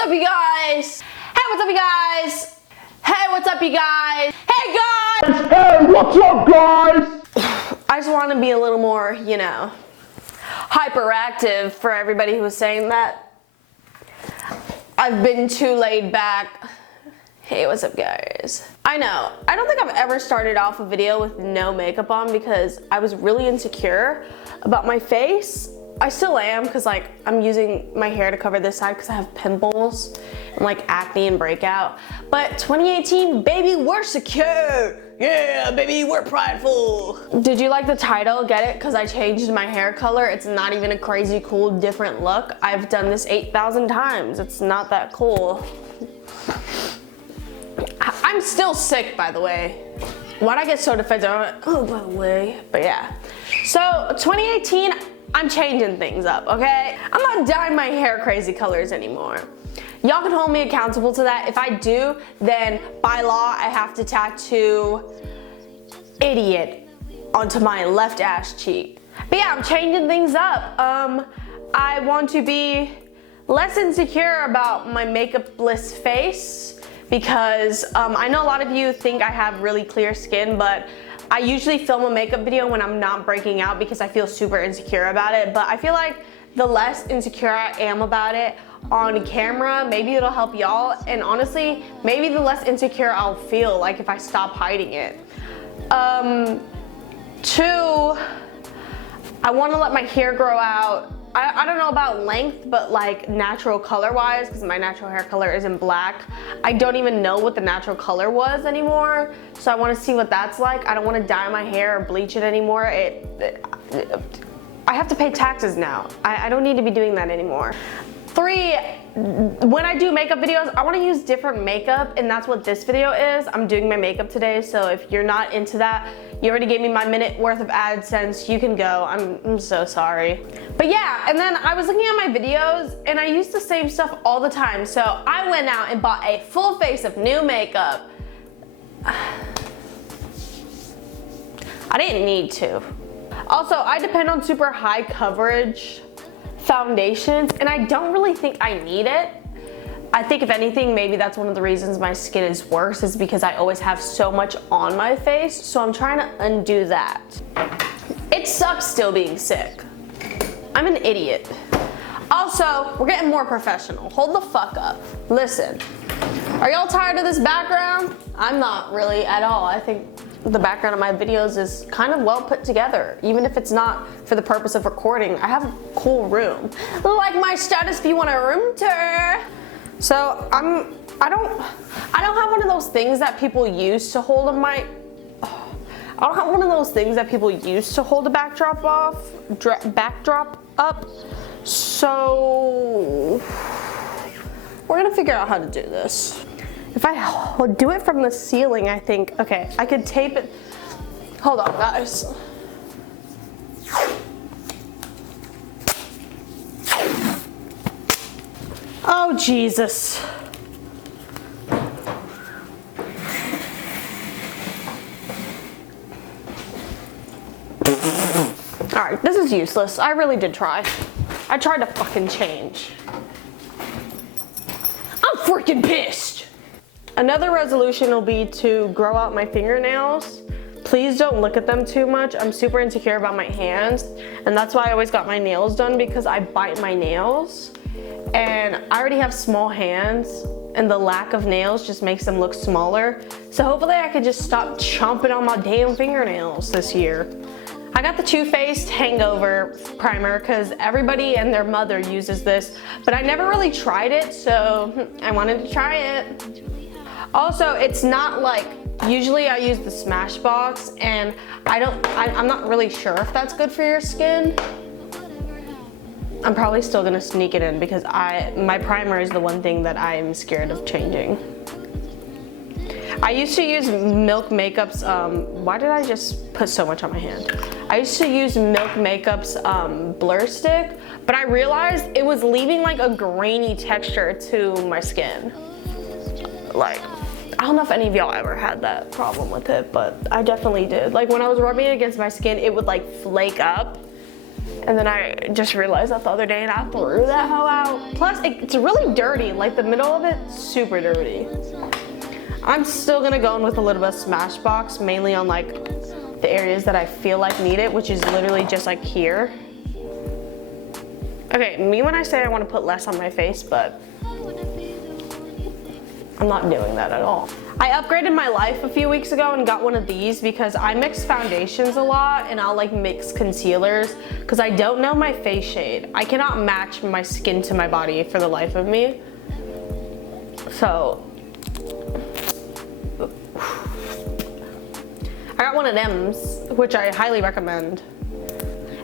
up, you guys? Hey, what's up, you guys? Hey, what's up, you guys? Hey, guys! Hey, what's up, guys? I just want to be a little more, you know, hyperactive for everybody who was saying that I've been too laid back. Hey, what's up, guys? I know, I don't think I've ever started off a video with no makeup on because I was really insecure about my face. I still am because like I'm using my hair to cover this side because I have pimples and like acne and breakout. But 2018, baby, we're secure. Yeah, baby, we're prideful. Did you like the title? Get it? Because I changed my hair color. It's not even a crazy cool different look. I've done this 8,000 times. It's not that cool. I'm still sick, by the way. Why'd I get so defensive? I'm like, oh, by the way. But yeah. So 2018, I'm changing things up, okay? I'm not dyeing my hair crazy colors anymore. Y'all can hold me accountable to that. If I do, then by law, I have to tattoo idiot onto my left ass cheek. But yeah, I'm changing things up. I want to be less insecure about my makeupless face because I know a lot of you think I have really clear skin, but I usually film a makeup video when I'm not breaking out because I feel super insecure about it. But I feel like the less insecure I am about it on camera, maybe it'll help y'all. And honestly, maybe the less insecure I'll feel like if I stop hiding it. Two, I want to let my hair grow out. I don't know about length, but like natural color wise, because my natural hair color isn't black. I don't even know what the natural color was anymore. So I want to see what that's like. I don't want to dye my hair or bleach it anymore. I have to pay taxes now. I don't need to be doing that anymore. Three, when I do makeup videos, I want to use different makeup, and that's what this video is. I'm doing my makeup today, so if you're not into that, you already gave me my minute worth of AdSense, you can go. I'm so sorry. But yeah, and then I was looking at my videos, and I use the same stuff all the time, so I went out and bought a full face of new makeup. I didn't need to. Also, I depend on super high coverage foundations, and I don't really think I need it. I think if anything, maybe that's one of the reasons my skin is worse is because I always have so much on my face, so I'm trying to undo that. It sucks still being sick. I'm an idiot. Also, we're getting more professional. Hold the fuck up. Listen, are y'all tired of this background? I'm not really at all. I think the background of my videos is kind of well put together, even if it's not for the purpose of recording. I have a cool room. Like my status if you want a room tour. So I don't have one of those things that people use to hold I don't have one of those things that people use to hold a backdrop up. So we're gonna figure out how to do this. If I do it from the ceiling, I think, okay, I could tape it. Hold on, guys. Oh, Jesus. All right, this is useless. I really did try. I tried to fucking change. I'm freaking pissed. Another resolution will be to grow out my fingernails. Please don't look at them too much. I'm super insecure about my hands, and that's why I always got my nails done because I bite my nails. And I already have small hands, and the lack of nails just makes them look smaller. So hopefully I could just stop chomping on my damn fingernails this year. I got the Too Faced Hangover primer because everybody and their mother uses this, but I never really tried it, so I wanted to try it. Also, it's not like, usually I use the Smashbox, and I'm not really sure if that's good for your skin. I'm probably still gonna sneak it in because my primer is the one thing that I'm scared of changing. I used to use Milk Makeup's, why did I just put so much on my hand? I used to use Milk Makeup's Blur Stick, but I realized it was leaving like a grainy texture to my skin. Like, I don't know if any of y'all ever had that problem with it, but I definitely did. Like when I was rubbing it against my skin, it would like flake up. And then I just realized that the other day and I threw that hoe out. Plus, it's really dirty. Like the middle of it's super dirty. I'm still gonna go in with a little bit of Smashbox, mainly on like the areas that I feel like need it, which is literally just like here. Okay, me when I say I want to put less on my face, but I'm not doing that at all. I upgraded my life a few weeks ago and got one of these because I mix foundations a lot and I'll like mix concealers because I don't know my face shade. I cannot match my skin to my body for the life of me. So, I got one of them's, which I highly recommend.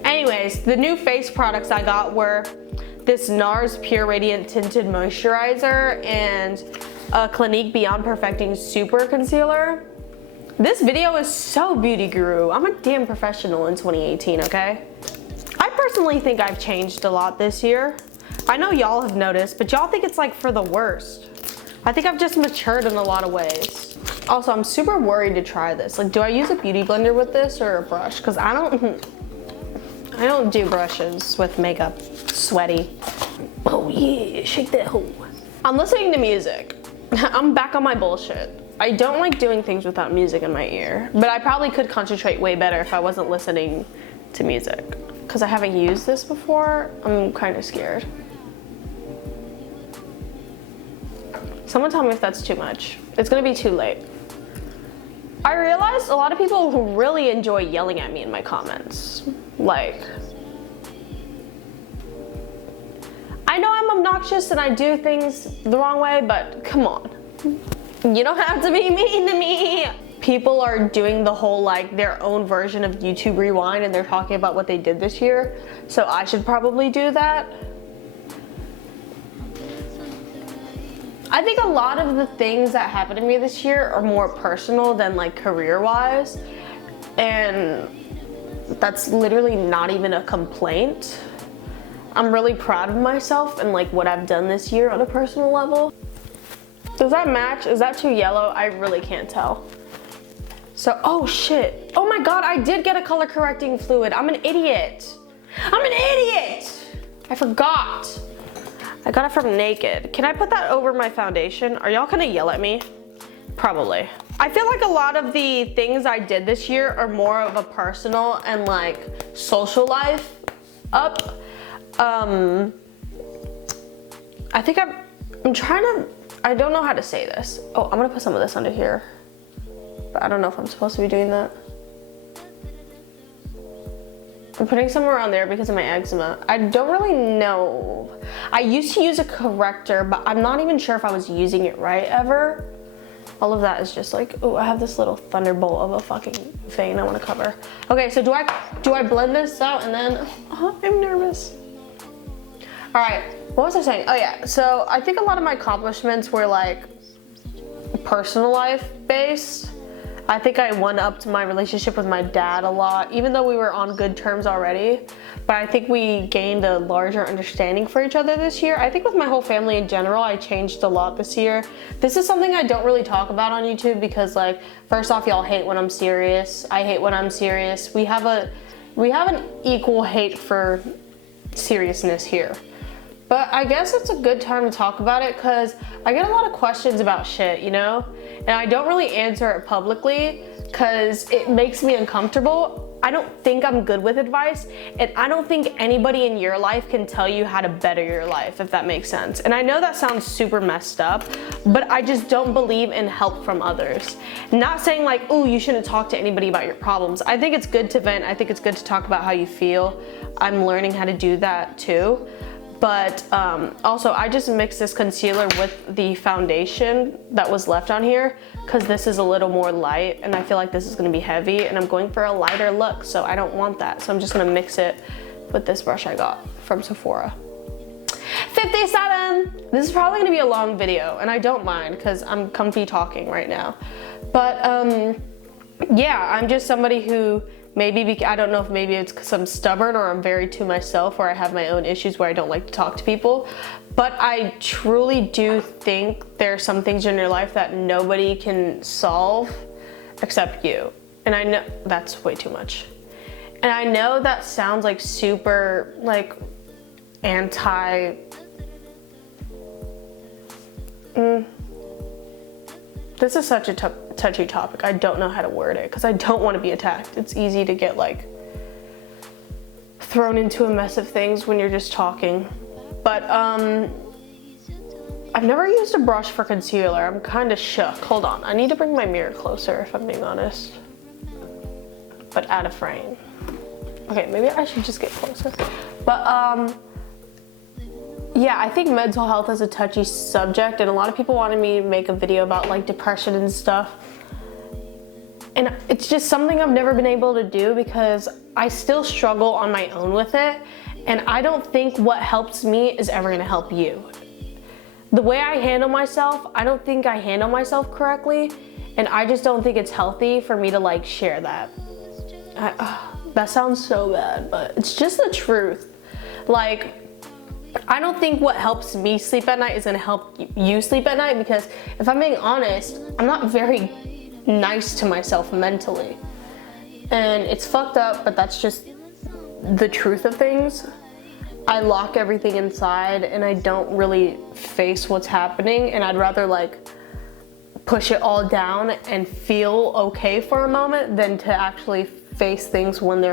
Anyways, the new face products I got were this NARS Pure Radiant Tinted Moisturizer and a Clinique Beyond Perfecting Super Concealer. This video is so beauty guru. I'm a damn professional in 2018, okay? I personally think I've changed a lot this year. I know y'all have noticed, but y'all think it's like for the worst. I think I've just matured in a lot of ways. Also, I'm super worried to try this. Like, do I use a beauty blender with this or a brush? Because I don't do brushes with makeup. Sweaty. Oh yeah, shake that hole. I'm listening to music. I'm back on my bullshit. I don't like doing things without music in my ear, but I probably could concentrate way better if I wasn't listening to music. Because I haven't used this before, I'm kind of scared. Someone tell me if that's too much. It's gonna be too late. I realized a lot of people who really enjoy yelling at me in my comments. Like, I know I'm obnoxious and I do things the wrong way, but come on. You don't have to be mean to me. People are doing the whole like their own version of YouTube Rewind and they're talking about what they did this year. So I should probably do that. I think a lot of the things that happened to me this year are more personal than like career-wise. And that's literally not even a complaint. I'm really proud of myself and like what I've done this year on a personal level. Does that match? Is that too yellow? I really can't tell. So, oh shit. Oh my God, I did get a color correcting fluid. I'm an idiot. I'm an idiot. I forgot. I got it from Naked. Can I put that over my foundation? Are y'all gonna yell at me? Probably. I feel like a lot of the things I did this year are more of a personal and like social life up. I think I'm trying to, I don't know how to say this. Oh, I'm gonna put some of this under here. But I don't know if I'm supposed to be doing that. I'm putting some around there because of my eczema. I don't really know. I used to use a corrector, but I'm not even sure if I was using it right ever. All of that is just like, oh, I have this little thunderbolt of a fucking vein I want to cover. Okay, so do I blend this out and then, I'm nervous. All right, what was I saying? Oh yeah, so I think a lot of my accomplishments were like personal life based. I think I one-upped my relationship with my dad a lot, even though we were on good terms already. But I think we gained a larger understanding for each other this year. I think with my whole family in general, I changed a lot this year. This is something I don't really talk about on YouTube because like, first off, y'all hate when I'm serious. I hate when I'm serious. We have an equal hate for seriousness here. But I guess it's a good time to talk about it because I get a lot of questions about shit, you know? And I don't really answer it publicly because it makes me uncomfortable. I don't think I'm good with advice, and I don't think anybody in your life can tell you how to better your life, if that makes sense. And I know that sounds super messed up, but I just don't believe in help from others. Not saying like, oh, you shouldn't talk to anybody about your problems. I think it's good to vent. I think it's good to talk about how you feel. I'm learning how to do that too. But also I just mixed this concealer with the foundation that was left on here because this is a little more light and I feel like this is going to be heavy and I'm going for a lighter look, so I don't want that. So I'm just going to mix it with this brush I got from Sephora. 57! This is probably going to be a long video and I don't mind because I'm comfy talking right now. But yeah, I'm just somebody who maybe, I don't know if maybe it's because I'm stubborn or I'm very to myself or I have my own issues where I don't like to talk to people. But I truly do think there are some things in your life that nobody can solve except you. And I know that's way too much. And I know that sounds like super like anti. This is such a touchy topic. I don't know how to word it because I don't want to be attacked. It's easy to get like thrown into a mess of things when you're just talking. But I've never used a brush for concealer. I'm kind of shook. Hold on. I need to bring my mirror closer if I'm being honest. But out of frame. Okay, maybe I should just get closer. But yeah, I think mental health is a touchy subject, and a lot of people wanted me to make a video about like depression and stuff. And it's just something I've never been able to do because I still struggle on my own with it. And I don't think what helps me is ever gonna help you. The way I handle myself, I don't think I handle myself correctly. And I just don't think it's healthy for me to like share that. That sounds so bad, but it's just the truth. Like, I don't think what helps me sleep at night is gonna help you sleep at night, because if I'm being honest, I'm not very nice to myself mentally. And it's fucked up, but that's just the truth of things. I lock everything inside and I don't really face what's happening, and I'd rather like push it all down and feel okay for a moment than to actually face things when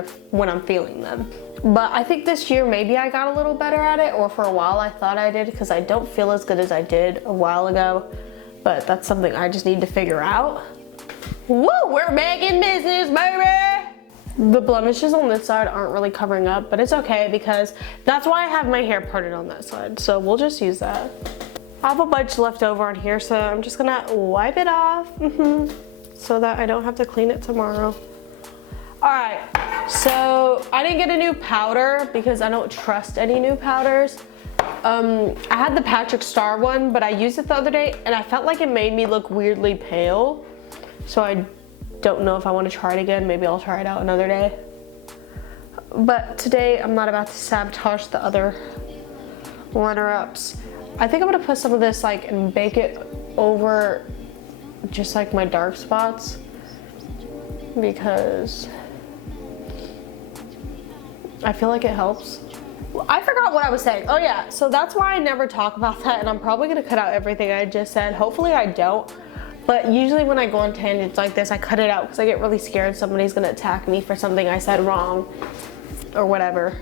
I'm feeling them. But I think this year maybe I got a little better at it, or for a while I thought I did, because I don't feel as good as I did a while ago. But that's something I just need to figure out. Woo, we're back in business, baby! The blemishes on this side aren't really covering up, but it's okay because that's why I have my hair parted on that side. So we'll just use that. I have a bunch left over on here, so I'm just gonna wipe it off so that I don't have to clean it tomorrow. All right, so I didn't get a new powder because I don't trust any new powders. I had the Patrick Star one, but I used it the other day and I felt like it made me look weirdly pale. So I don't know if I want to try it again. Maybe I'll try it out another day. But today I'm not about to sabotage the other runner-ups. I think I'm gonna put some of this like and bake it over just like my dark spots, because I feel like it helps. I forgot what I was saying. Oh yeah, so that's why I never talk about that, and I'm probably gonna cut out everything I just said. Hopefully I don't. But usually when I go on tangents like this, I cut it out because I get really scared somebody's gonna attack me for something I said wrong or whatever.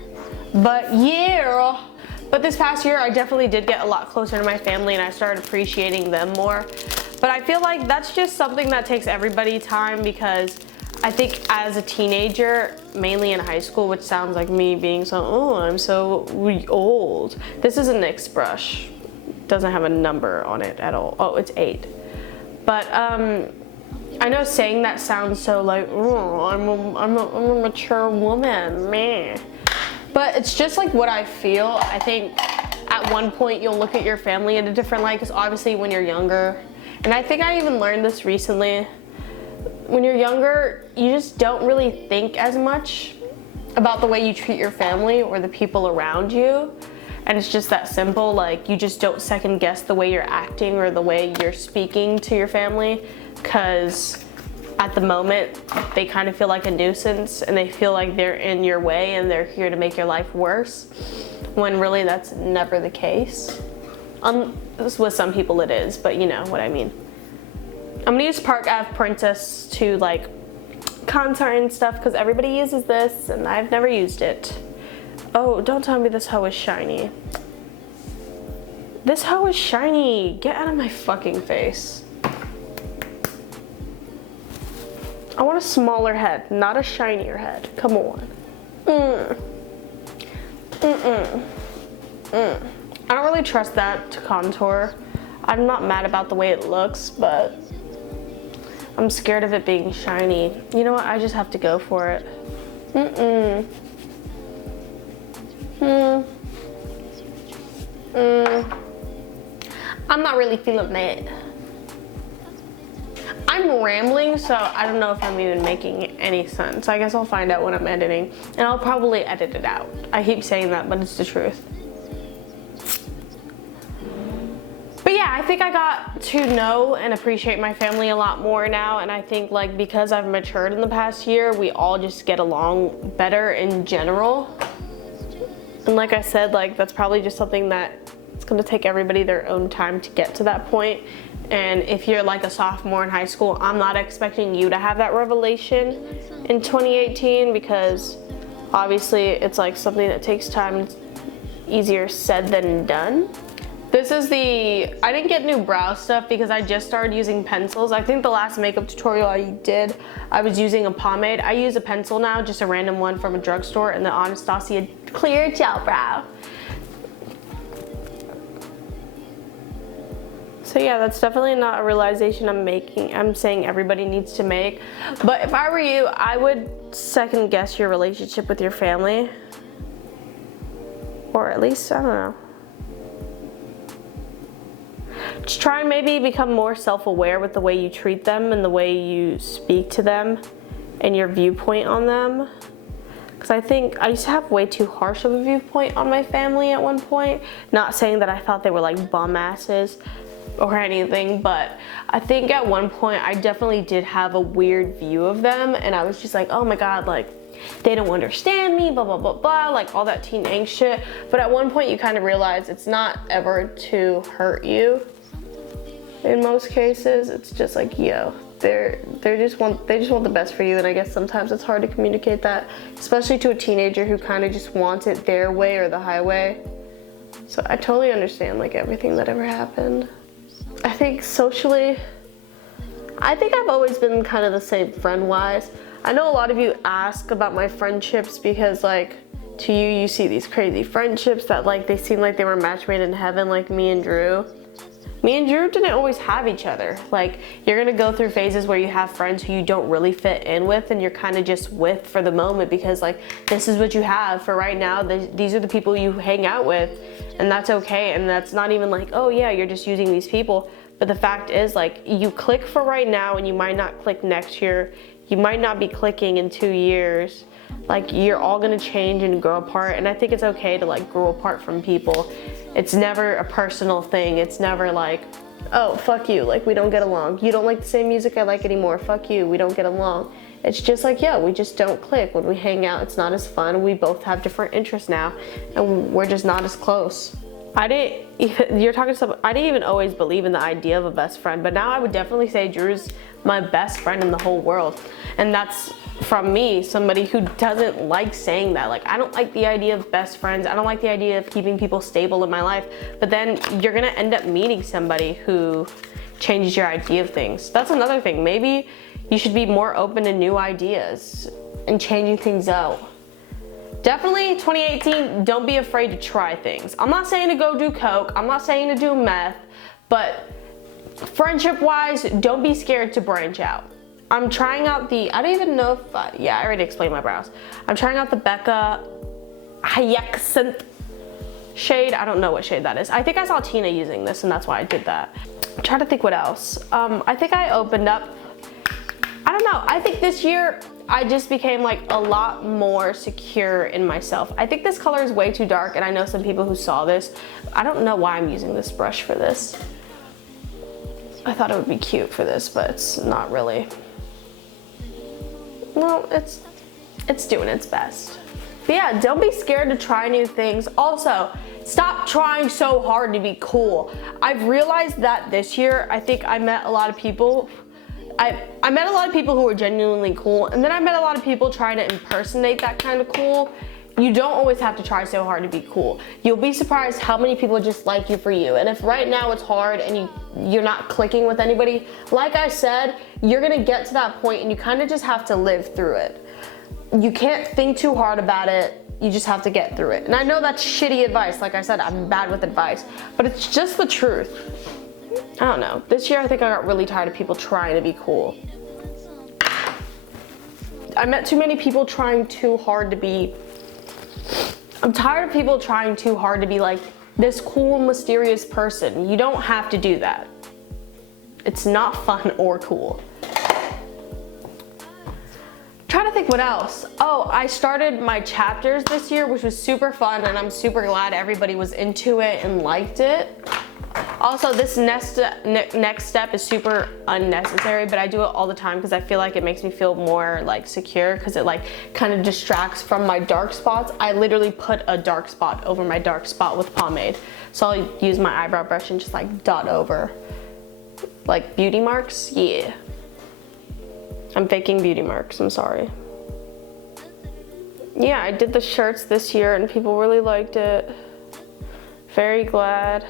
But yeah, but this past year I definitely did get a lot closer to my family and I started appreciating them more. But I feel like that's just something that takes everybody time, because I think as a teenager, mainly in high school, which sounds like me being so, oh, I'm so old. This is a NYX brush. Doesn't have a number on it at all. Oh, it's 8. But I know saying that sounds so like, oh, I'm a mature woman, meh. But it's just like what I feel. I think at one point you'll look at your family in a different light, because obviously when you're younger, and I think I even learned this recently, when you're younger, you just don't really think as much about the way you treat your family or the people around you. And it's just that simple. Like, you just don't second guess the way you're acting or the way you're speaking to your family, because at the moment they kind of feel like a nuisance and they feel like they're in your way and they're here to make your life worse, when really that's never the case. With some people it is, but you know what I mean. I'm gonna use Park Ave Princess to like contour and stuff, because everybody uses this and I've never used it. Oh, don't tell me this hoe is shiny. This hoe is shiny. Get out of my fucking face. I want a smaller head, not a shinier head. Come on. I don't really trust that to contour. I'm not mad about the way it looks, but I'm scared of it being shiny. You know what? I just have to go for it. I'm not really feeling that. I'm rambling, so I don't know if I'm even making any sense. I guess I'll find out when I'm editing, and I'll probably edit it out. I keep saying that, but it's the truth. But yeah, I think I got to know and appreciate my family a lot more now, and I think like because I've matured in the past year, we all just get along better in general. And like I said, like that's probably just something that it's gonna take everybody their own time to get to that point. And if you're like a sophomore in high school, I'm not expecting you to have that revelation in 2018 because obviously it's like something that takes time. It's easier said than done. This is I didn't get new brow stuff because I just started using pencils. I think the last makeup tutorial I did, I was using a pomade. I use a pencil now, just a random one from a drugstore, and the Anastasia Clear Gel Brow. So yeah, that's definitely not a realization I'm saying everybody needs to make. But if I were you, I would second guess your relationship with your family. Or at least, I don't know. Just try and maybe become more self-aware with the way you treat them and the way you speak to them and your viewpoint on them. Because I think I used to have way too harsh of a viewpoint on my family at one point. Not saying that I thought they were like bum asses or anything, but I think at one point I definitely did have a weird view of them, and I was just like, oh my god, like they don't understand me, blah blah blah blah, like all that teen angst shit. But at one point you kind of realize it's not ever to hurt you. In most cases, it's just like, yo, they just want the best for you, and I guess sometimes it's hard to communicate that, especially to a teenager who kind of just wants it their way or the highway. So I totally understand like everything that ever happened. I think socially, I think I've always been kind of the same friend-wise. I know a lot of you ask about my friendships because like to you, you see these crazy friendships that like they seem like they were match made in heaven, like me and Drew. Me and Drew didn't always have each other. Like you're gonna go through phases where you have friends who you don't really fit in with and you're kind of just with for the moment because like this is what you have for right now. These are the people you hang out with, and that's okay. And that's not even like, oh yeah, you're just using these people. But the fact is like you click for right now and you might not click next year. You might not be clicking in 2 years. Like you're all gonna change and grow apart, and I think it's okay to like grow apart from people. It's never a personal thing. It's never like, oh, fuck you, like we don't get along. You don't like the same music I like anymore, fuck you, we don't get along. It's just like, yeah, we just don't click. When we hang out, it's not as fun. We both have different interests now, and we're just not as close. I didn't even always believe in the idea of a best friend, but now I would definitely say Drew's my best friend in the whole world. And that's from me, somebody who doesn't like saying that. Like, I don't like the idea of best friends. I don't like the idea of keeping people stable in my life. But then you're gonna end up meeting somebody who changes your idea of things. That's another thing. Maybe you should be more open to new ideas and changing things out. Definitely 2018, don't be afraid to try things. I'm not saying to go do coke. I'm not saying to do meth, but friendship-wise, don't be scared to branch out. I'm trying out I don't even know if, yeah, I already explained my brows. I'm trying out the Becca Hyacinth shade. I don't know what shade that is. I think I saw Tina using this and that's why I did that. I'm trying to think what else. I think I opened up, I don't know. I think this year I just became like a lot more secure in myself. I think this color is way too dark, and I know some people who saw this. I don't know why I'm using this brush for this. I thought it would be cute for this, but it's not really. Well, it's doing its best. But yeah, don't be scared to try new things. Also, stop trying so hard to be cool. I've realized that this year. I think I met a lot of people. I met a lot of people who were genuinely cool, and then I met a lot of people trying to impersonate that kind of cool. You don't always have to try so hard to be cool. You'll be surprised how many people just like you for you. And if right now it's hard and you're not clicking with anybody, like I said, you're gonna get to that point and you kind of just have to live through it. You can't think too hard about it. You just have to get through it. And I know that's shitty advice. Like I said, I'm bad with advice, but it's just the truth. I don't know. This year I think I got really tired of people trying to be cool. I met too many people trying too hard to be. I'm tired of people trying too hard to be like this cool, mysterious person. You don't have to do that. It's not fun or cool. Trying to think what else. Oh, I started my chapters this year, which was super fun, and I'm super glad everybody was into it and liked it. Also, this next step is super unnecessary, but I do it all the time because I feel like it makes me feel more like secure, because it like kind of distracts from my dark spots. I literally put a dark spot over my dark spot with pomade. So I'll use my eyebrow brush and just like dot over. Like beauty marks, yeah. I'm faking beauty marks, I'm sorry. Yeah, I did the shirts this year and people really liked it. Very glad.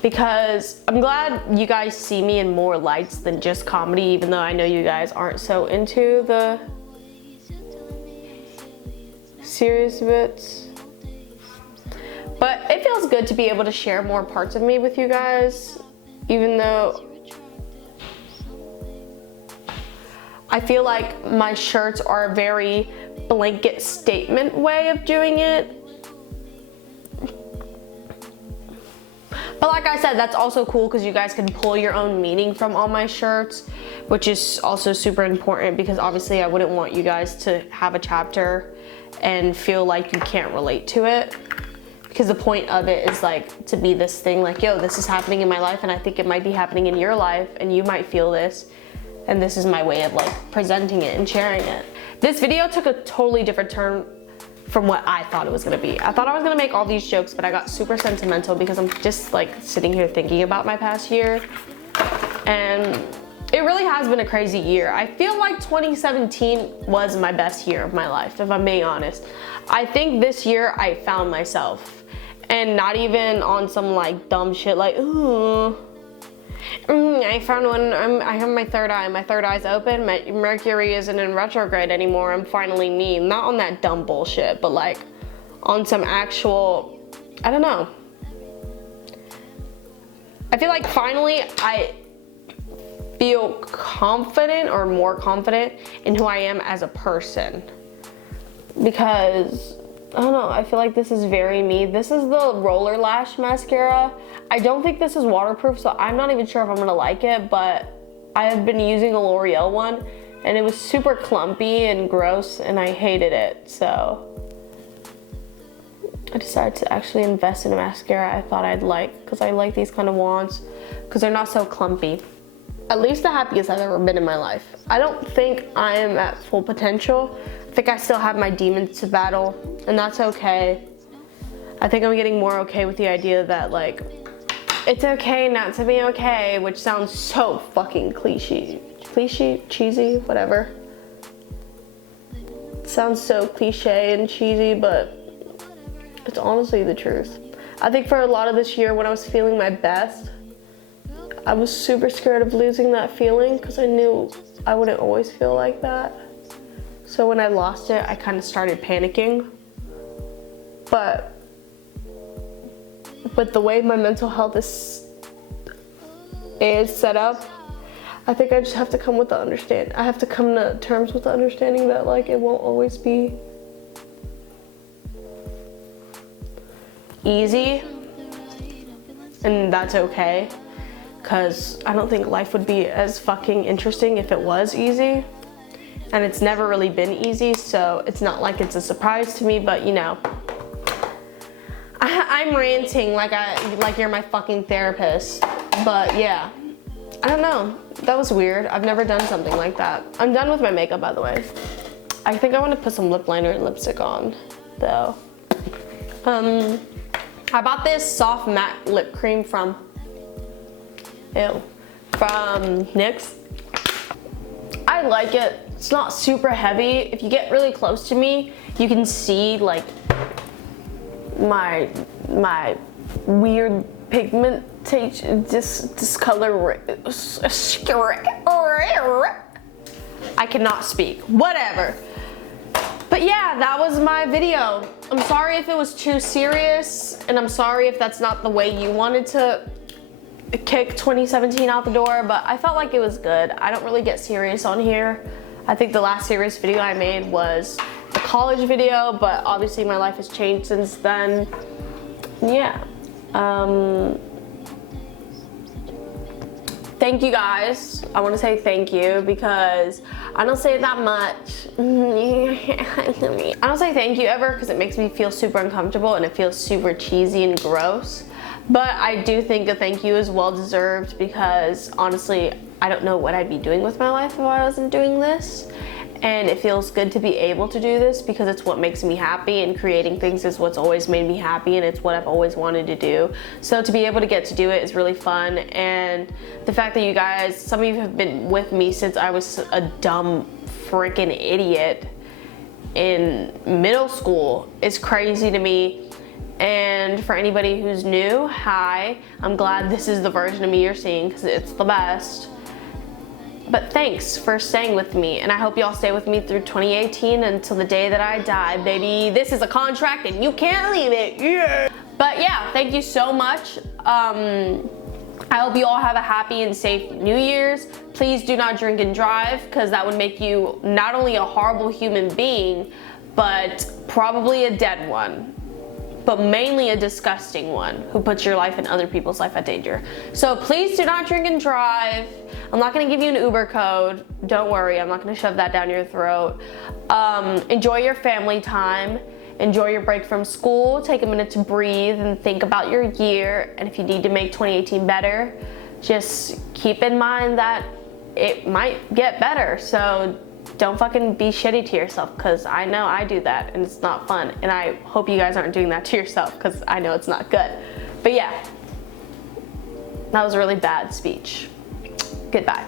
Because I'm glad you guys see me in more lights than just comedy, even though I know you guys aren't so into the serious bits. But it feels good to be able to share more parts of me with you guys, even though I feel like my shirts are a very blanket statement way of doing it. But like I said, that's also cool because you guys can pull your own meaning from all my shirts, which is also super important, because obviously I wouldn't want you guys to have a chapter and feel like you can't relate to it. Because the point of it is like to be this thing like, yo, this is happening in my life and I think it might be happening in your life and you might feel this. And this is my way of like presenting it and sharing it. This video took a totally different turn from what I thought it was gonna be. I thought I was gonna make all these jokes, but I got super sentimental because I'm just like sitting here thinking about my past year. And it really has been a crazy year. I feel like 2017 was my best year of my life, if I'm being honest. I think this year I found myself, and not even on some like dumb shit like, ooh, I found one, I have my third eye. My third eye's open. My Mercury isn't in retrograde anymore. I'm finally me. Not on that dumb bullshit, but like on some actual, I don't know. I feel like finally I feel confident, or more confident, in who I am as a person. Because I don't know, I feel like this is very me. This is the Roller Lash mascara. I don't think this is waterproof, so I'm not even sure if I'm gonna like it, but I have been using a L'Oreal one and it was super clumpy and gross and I hated it. So I decided to actually invest in a mascara I thought I'd like, because I like these kind of wands because they're not so clumpy. At least the happiest I've ever been in my life. I don't think I am at full potential. I think I still have my demons to battle, and that's okay. I think I'm getting more okay with the idea that like, it's okay not to be okay, which sounds so fucking cheesy, whatever. It sounds so cliche and cheesy, but it's honestly the truth. I think for a lot of this year, when I was feeling my best, I was super scared of losing that feeling because I knew I wouldn't always feel like that. So when I lost it, I kind of started panicking. But with the way my mental health is set up, I think I just have to come with the understanding. I have to come to terms with the understanding that like it won't always be easy, and that's okay. Because I don't think life would be as fucking interesting if it was easy. And it's never really been easy, so it's not like it's a surprise to me, but you know. I'm ranting like you're my fucking therapist. But yeah, I don't know. That was weird. I've never done something like that. I'm done with my makeup, by the way. I think I want to put some lip liner and lipstick on, though. I bought this soft matte lip cream from NYX. I like it. It's not super heavy. If you get really close to me, you can see like my weird pigmentation, discolor. I cannot speak. Whatever. But yeah, that was my video. I'm sorry if it was too serious, and I'm sorry if that's not the way you wanted to kick 2017 out the door, but I felt like it was good. I don't really get serious on here. I think the last serious video I made was the college video, but obviously my life has changed since then. Yeah. thank you guys. I want to say thank you because I don't say it that much. I don't say thank you ever because it makes me feel super uncomfortable and it feels super cheesy and gross. But I do think a thank you is well deserved because honestly, I don't know what I'd be doing with my life if I wasn't doing this. And it feels good to be able to do this because it's what makes me happy, and creating things is what's always made me happy, and it's what I've always wanted to do. So to be able to get to do it is really fun, and the fact that you guys, some of you have been with me since I was a dumb freaking idiot in middle school is crazy to me. And for anybody who's new, hi, I'm glad this is the version of me you're seeing because it's the best. But thanks for staying with me, and I hope y'all stay with me through 2018 until the day that I die, baby. This is a contract and you can't leave it, yeah. But yeah, thank you so much. I hope you all have a happy and safe New Year's. Please do not drink and drive because that would make you not only a horrible human being, but probably a dead one. But mainly a disgusting one who puts your life and other people's life at danger. So please do not drink and drive. I'm not gonna give you an Uber code. Don't worry, I'm not gonna shove that down your throat. Enjoy your family time. Enjoy your break from school. Take a minute to breathe and think about your year. And if you need to make 2018 better, just keep in mind that it might get better. So don't fucking be shitty to yourself because I know I do that and it's not fun. And I hope you guys aren't doing that to yourself because I know it's not good. But yeah, that was a really bad speech. Goodbye.